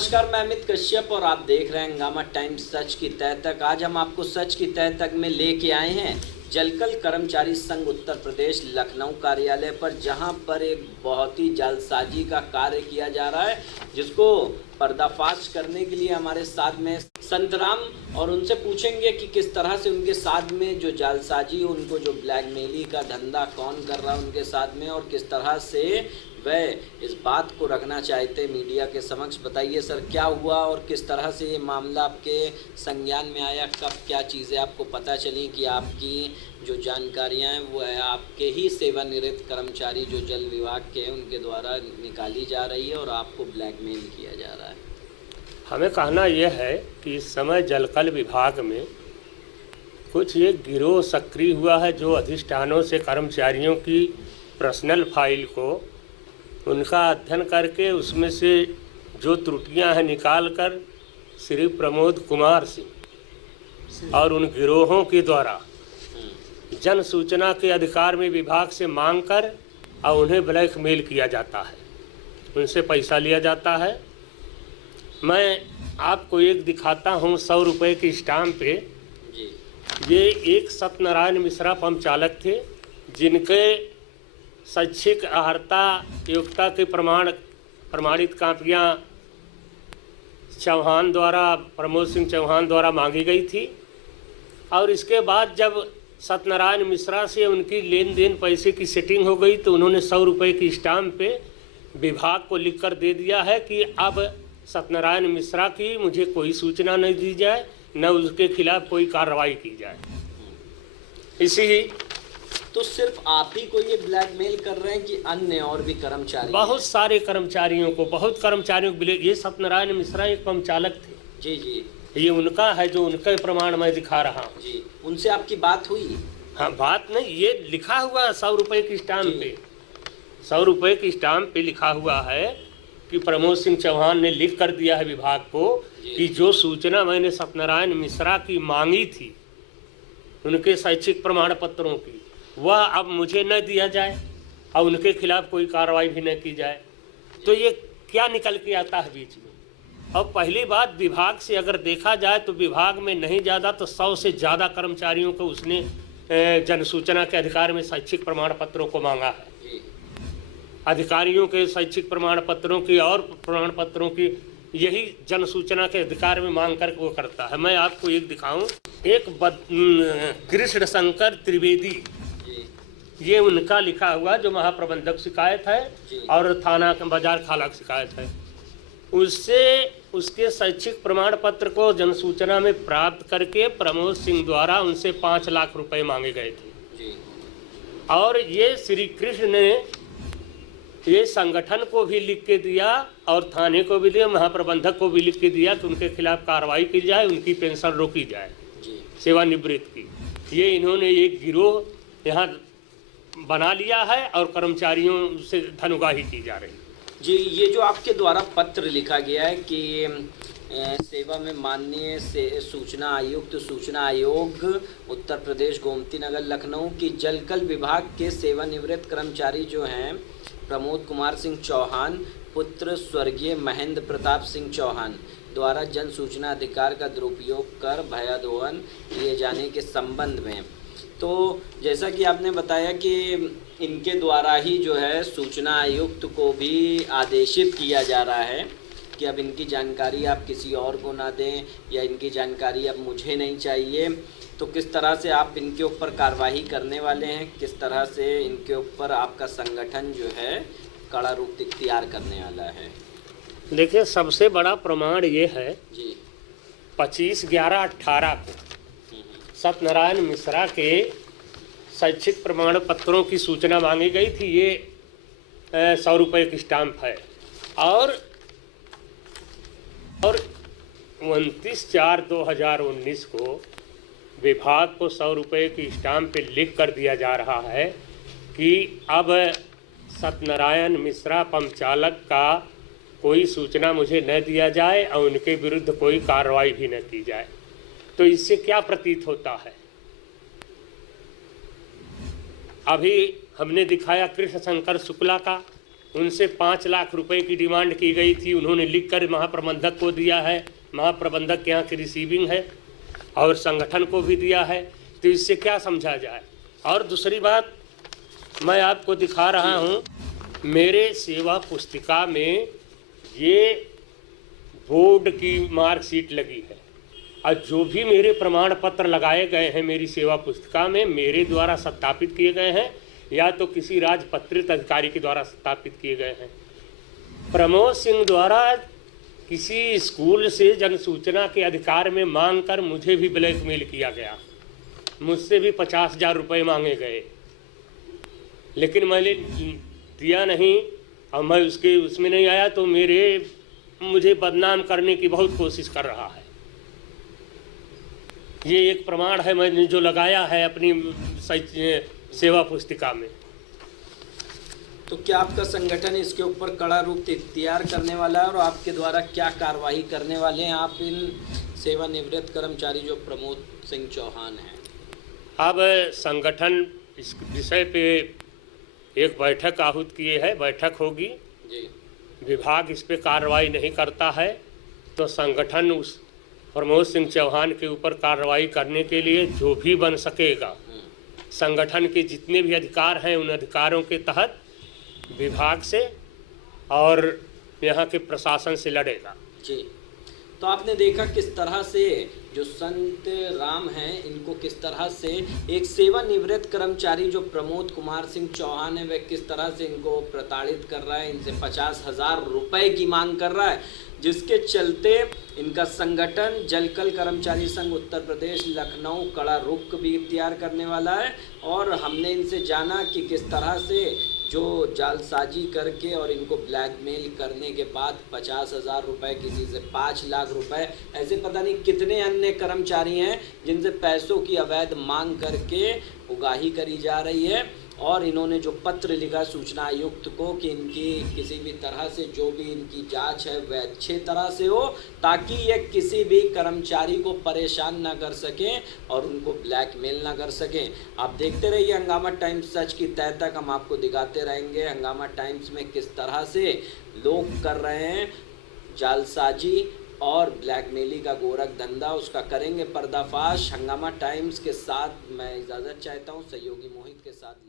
नमस्कार, मैं अमित कश्यप और आप देख रहे हैं हंगामा टाइम्स सच की तह तक। आज हम आपको सच की तह तक में लेके आए हैं जलकल कर्मचारी संघ उत्तर प्रदेश लखनऊ कार्यालय पर, जहां पर एक बहुत ही जालसाजी का कार्य किया जा रहा है, जिसको पर्दाफाश करने के लिए हमारे साथ में संतराम और उनसे पूछेंगे कि किस तरह से उनके साथ में जो जालसाजी, उनको जो ब्लैकमेली का धंधा कौन कर रहा है उनके साथ में, और किस तरह से वह इस बात को रखना चाहते मीडिया के समक्ष। बताइए सर, क्या हुआ और किस तरह से ये मामला आपके संज्ञान में आया? कब क्या चीज़ें आपको पता चली कि आपकी जो जानकारियां हैं वो है आपके ही सेवानिवृत्त कर्मचारी जो जल विभाग के हैं उनके द्वारा निकाली जा रही है और आपको ब्लैकमेल किया जा रहा है? हमें कहना यह है कि इस समय जलकल विभाग में कुछ एक गिरोह सक्रिय हुआ है जो अधिष्ठानों से कर्मचारियों की पर्सनल फाइल को उनका अध्ययन करके उसमें से जो त्रुटियां हैं निकाल कर श्री प्रमोद कुमार सिंह और उन गिरोहों के द्वारा जन सूचना के अधिकार में विभाग से मांग कर और उन्हें ब्लैकमेल किया जाता है, उनसे पैसा लिया जाता है। मैं आपको एक दिखाता हूँ 100 रुपये की स्टाम्प पे। ये एक सत्यनारायण मिश्रा पंप चालक थे जिनके शैक्षिक अर्हता योग्यता के प्रमाणित कापियाँ चौहान द्वारा, प्रमोद सिंह चौहान द्वारा मांगी गई थी। और इसके बाद जब सत्यनारायण मिश्रा से उनकी लेन देन पैसे की सेटिंग हो गई तो उन्होंने 100 रुपये की स्टाम्प पे विभाग को लिख कर दे दिया है कि अब सत्यनारायण मिश्रा की मुझे कोई सूचना नहीं दी जाए, न उसके खिलाफ कोई कार्रवाई की जाए। इसी तो सिर्फ आप ही को ये ब्लैकमेल कर रहे हैं कि अन्य और भी कर्मचारी? बहुत सारे कर्मचारियों को, बहुत कर्मचारियों को। ये सत्यनारायण मिश्रा एक पंप चालक थे। जी जी, ये उनका है जो उनका प्रमाण मैं दिखा रहा हूँ। जी, उनसे आपकी बात हुई? हाँ, बात नहीं, ये लिखा हुआ है 100 रुपये की स्टाम्प पे। 100 रुपये की स्टाम्प पे लिखा हुआ है कि प्रमोद सिंह चौहान ने लिख कर दिया है विभाग को कि जो सूचना मैंने सत्यनारायण मिश्रा की मांगी थी उनके शैक्षिक प्रमाण पत्रों की, वह अब मुझे न दिया जाए और उनके खिलाफ कोई कार्रवाई भी न की जाए। तो ये क्या निकल के आता है बीच में? और पहली बात, विभाग से अगर देखा जाए तो विभाग में नहीं ज़्यादा तो 100 से ज़्यादा कर्मचारियों को उसने जन सूचना के अधिकार में शैक्षिक प्रमाण पत्रों को मांगा है। अधिकारियों के शैक्षिक प्रमाण पत्रों की और प्रमाण पत्रों की यही जन सूचना के अधिकार में मांग कर वो करता है। मैं आपको एक दिखाऊं, एक कृष्ण शंकर त्रिवेदी, ये उनका लिखा हुआ जो महाप्रबंधक शिकायत है और थाना बाजार खाला की शिकायत है, उससे उसके शैक्षिक प्रमाण पत्र को जन सूचना में प्राप्त करके प्रमोद सिंह द्वारा उनसे 5 लाख रुपए मांगे गए थे। और ये श्री कृष्ण ने ये संगठन को भी लिख के दिया और थाने को भी दिया, महाप्रबंधक को भी लिख के दिया कि उनके खिलाफ कार्रवाई की जाए, उनकी पेंशन रोकी जाए सेवानिवृत्त की। ये इन्होंने एक गिरोह यहाँ बना लिया है और कर्मचारियों से धनुगाही की जा रही है। जी, ये जो आपके द्वारा पत्र लिखा गया है कि सेवा में माननीय से सूचना आयुक्त, सूचना आयोग उत्तर प्रदेश गोमती नगर लखनऊ की जलकल विभाग के सेवानिवृत्त कर्मचारी जो हैं प्रमोद कुमार सिंह चौहान पुत्र स्वर्गीय महेंद्र प्रताप सिंह चौहान द्वारा जन सूचना अधिकार का दुरुपयोग कर भयादोहन किए जाने के संबंध में, तो जैसा कि आपने बताया कि इनके द्वारा ही जो है सूचना आयुक्त को भी आदेशित किया जा रहा है कि अब इनकी जानकारी आप किसी और को ना दें या इनकी जानकारी अब मुझे नहीं चाहिए। तो किस तरह से आप इनके ऊपर कार्रवाई करने वाले हैं? किस तरह से इनके ऊपर आपका संगठन जो है कड़ा रूप इख्तियार करने वाला है? देखिए, सबसे बड़ा प्रमाण ये है जी, 25/11/18 को सत्यनारायण मिश्रा के शैक्षिक प्रमाण पत्रों की सूचना मांगी गई थी। ये 100 रुपये की स्टाम्प है और 29/4/2019 को विभाग को 100 रुपये की स्टाम्प पे लिख कर दिया जा रहा है कि अब सत्यनारायण मिश्रा पंप चालक का कोई सूचना मुझे न दिया जाए और उनके विरुद्ध कोई कार्रवाई भी न की जाए। तो इससे क्या प्रतीत होता है? अभी हमने दिखाया कृष्ण शंकर शुक्ला का उनसे 5 लाख रुपए की डिमांड की गई थी। उन्होंने लिखकर महाप्रबंधक को दिया है, महाप्रबंधक के यहाँ की रिसीविंग है और संगठन को भी दिया है। तो इससे क्या समझा जाए। और दूसरी बात मैं आपको दिखा रहा हूँ, मेरे सेवा पुस्तिका में ये बोर्ड की मार्कशीट लगी है और जो भी मेरे प्रमाण पत्र लगाए गए हैं मेरी सेवा पुस्तिका में, मेरे द्वारा सत्यापित किए गए हैं या तो किसी राजपत्रित अधिकारी के द्वारा सत्यापित किए गए हैं। प्रमोद सिंह द्वारा किसी स्कूल से जनसूचना के अधिकार में मांग कर मुझे भी ब्लैकमेल किया गया, मुझसे भी 50,000 रुपये मांगे गए, लेकिन मैंने दिया नहीं और मैं उसमें नहीं आया। तो मुझे बदनाम करने की बहुत कोशिश कर रहा है। ये एक प्रमाण है मैंने जो लगाया है अपनी सेवा पुस्तिका में। तो क्या आपका संगठन इसके ऊपर कड़ा रुख इख्तियार करने वाला है और आपके द्वारा क्या कार्रवाई करने वाले हैं आप इन सेवानिवृत्त कर्मचारी जो प्रमोद सिंह चौहान हैं? अब संगठन इस विषय पे एक बैठक आहूत किए है, बैठक होगी जी। विभाग इस पे कार्रवाई नहीं करता है तो संगठन उस प्रमोद सिंह चौहान के ऊपर कार्रवाई करने के लिए जो भी बन सकेगा, संगठन के जितने भी अधिकार हैं उन अधिकारों के तहत विभाग से और यहाँ के प्रशासन से लड़ेगा। जी। तो आपने देखा किस तरह से जो संत राम हैं इनको किस तरह से एक सेवानिवृत्त कर्मचारी जो प्रमोद कुमार सिंह चौहान है वह किस तरह से इनको प्रताड़ित कर रहा है, इनसे 50,000 रुपए की मांग कर रहा है, जिसके चलते इनका संगठन जलकल कर्मचारी संघ उत्तर प्रदेश लखनऊ कड़ा रुख भी इख्तियार करने वाला है। और हमने इनसे जाना कि किस तरह से जो जालसाजी करके और इनको ब्लैकमेल करने के बाद 50,000 रुपये, किसी से 5 लाख रुपए, ऐसे पता नहीं कितने अन्य कर्मचारी हैं जिनसे पैसों की अवैध मांग करके उगाही करी जा रही है। और इन्होंने जो पत्र लिखा सूचना आयुक्त को कि इनकी किसी भी तरह से जो भी इनकी जांच है वह अच्छे तरह से हो ताकि ये किसी भी कर्मचारी को परेशान ना कर सकें और उनको ब्लैकमेल ना कर सकें। आप देखते रहिए हंगामा टाइम्स, सच की तह तक हम आपको दिखाते रहेंगे हंगामा टाइम्स में किस तरह से लोग कर रहे हैं जालसाजी और ब्लैकमेली का गोरख धंधा, उसका करेंगे पर्दाफाश। हंगामा टाइम्स के साथ मैं इजाज़त चाहता हूँ, सहयोगी मोहित के साथ।